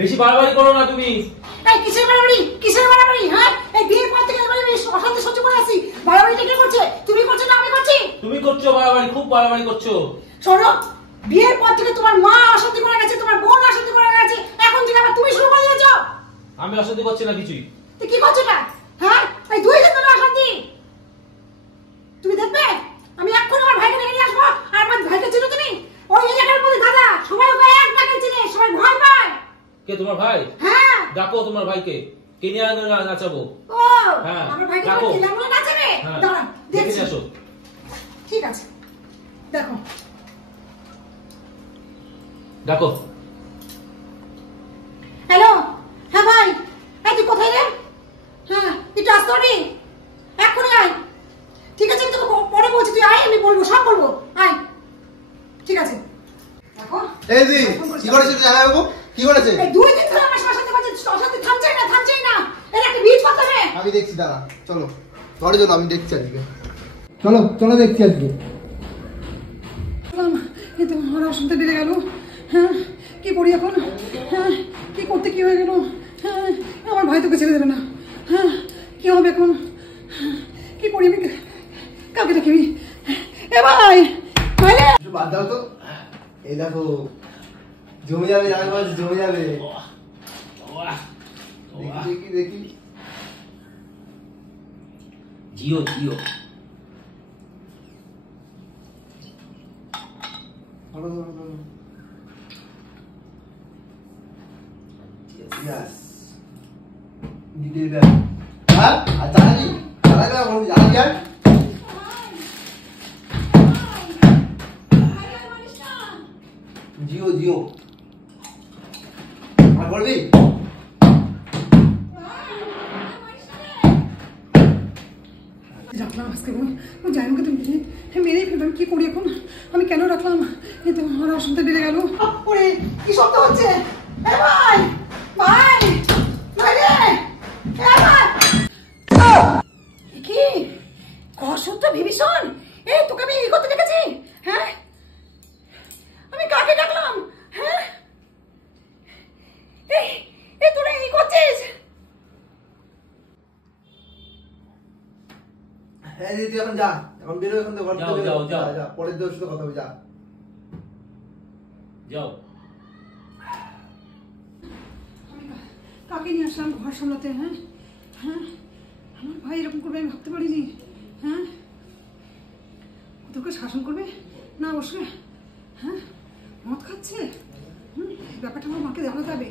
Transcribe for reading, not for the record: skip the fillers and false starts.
বেশি বাড়াবাড়ি করো না তুমি। এই কিসের বাড়াবাড়ি? কিসের বাড়াবাড়ি? হ্যাঁ, এই বিয়ের পর থেকে আমি অশান্তি সহ্য করে আছি। বাড়াবাড়িটা কে করছে? তুমি করছো না আমি করছি? তুমি করছো বাড়াবাড়ি, খুব বাড়াবাড়ি করছো। শোনো, বিয়ের পর থেকে তোমার মা অশান্তি করে গেছে, তোমার বোন অশান্তি করে গেছে, এখন থেকে আবার তুমি শুরু করে দিয়েছো। আমি অশান্তি করছি না কিছুই। তুই কি করছো না? হ্যাঁ, এই দুই জন ধরে অশান্তি। তুমি দেখবে আমি এখন আমার ভাইকে ডেকে নিয়ে আসবো। আর আমার ভাইকে চিনো তুমি? ওই এলাকার মধ্যে দাদা সবাই ওকে এক ডাকে চিনে, সবাই ভয় পায়। কে তোমার ভাই? হ্যাঁ, ডাকো তোমার ভাইকে, কে নিয়ে নাচাবো। ও হ্যাঁ, আমার ভাইকে ডাকো। কি লাগলো নাচাবে? হ্যাঁ, দাঁড়া দেখে দেখছি। আসো। ঠিক আছে, দেখো। ডাকো। হ্যালো, হ্যাঁ ভাই, এই তুই কোথায় রে? হ্যাঁ, একটু আসতে পারবি? এক্ষুনি আয়। ঠিক আছে, আমি তোকে পরে বলছি, তুই আয়, আমি বলবো, সব বলবো। আয়, ঠিক আছে। দেখো এই দি কি করেছিস জামাই বাবু? কি করেছে? এই দুই দিন ধরে আমার সাথে কথা অশান্তি থামছেই না, থামছেই না। এর একটা বীজ করতে হবে। আমি দেখছি, দাঁড়া, চলো ঘরে চলো, আমি দেখছি আজকে। চলো চলো দেখছি আজকে। এই তো আমার অশান্তি বেড়ে গেল। হ্যাঁ, কি করি এখন? হ্যাঁ, কি করতে কি হয়ে গেল? হ্যাঁ, আমার ভাই তোকে ছেড়ে দেবে না। হ্যাঁ, কি হবে এখন? কি করি আমি? কাকে দেখবি? এ ভাই, ভাই রে! একটু বাদ দাও তো। এই দেখো, জমে যাবে, জামাই বাবু জমে যাবে। দেখি দেখি দেখি। জিও জিও। ধরো ধরো ধরো। Yes. দিদি দেখ। হ্যাঁ, আর জানালি? জানাই না বলবি, জানালি আর? জিও জিও। আর বলবি? রাখলাম আজকে জানি না, তুমি মেরেই ফেলবেন। কি করি এখন? আমি কেন রাখলাম? এই তো আমার অশান্তি বেড়ে গেল। ওরে কি শব্দ হচ্ছে? এ ভাই, ভাই, ভাই রে! এ ভাই! কি কষ্ট বিভীষণ! এই তোকে আমি এই করতে দেখেছি? হ্যাঁ, আমি কাকে ডাকলাম? হ্যাঁ, এই তোরা এই করছিস? হ্যাঁ দিদি, তুই এখন যা, এখন বেরো এখান থেকে, ঘর থেকে বেরো। যা যা, পরের দিন সাথে কথা হবে, যা যাও। আমি কাকে নিয়ে আসলাম ঘর সামলাতে? হ্যাঁ, হ্যাঁ, আমার ভাই এরকম করবে আমি ভাবতে পারিনি। হ্যাঁ, তোকে শাসন করবে না বসবে? হ্যাঁ, মদ খাচ্ছে। ব্যাপারটা আমার মাকে জানাতে হবে।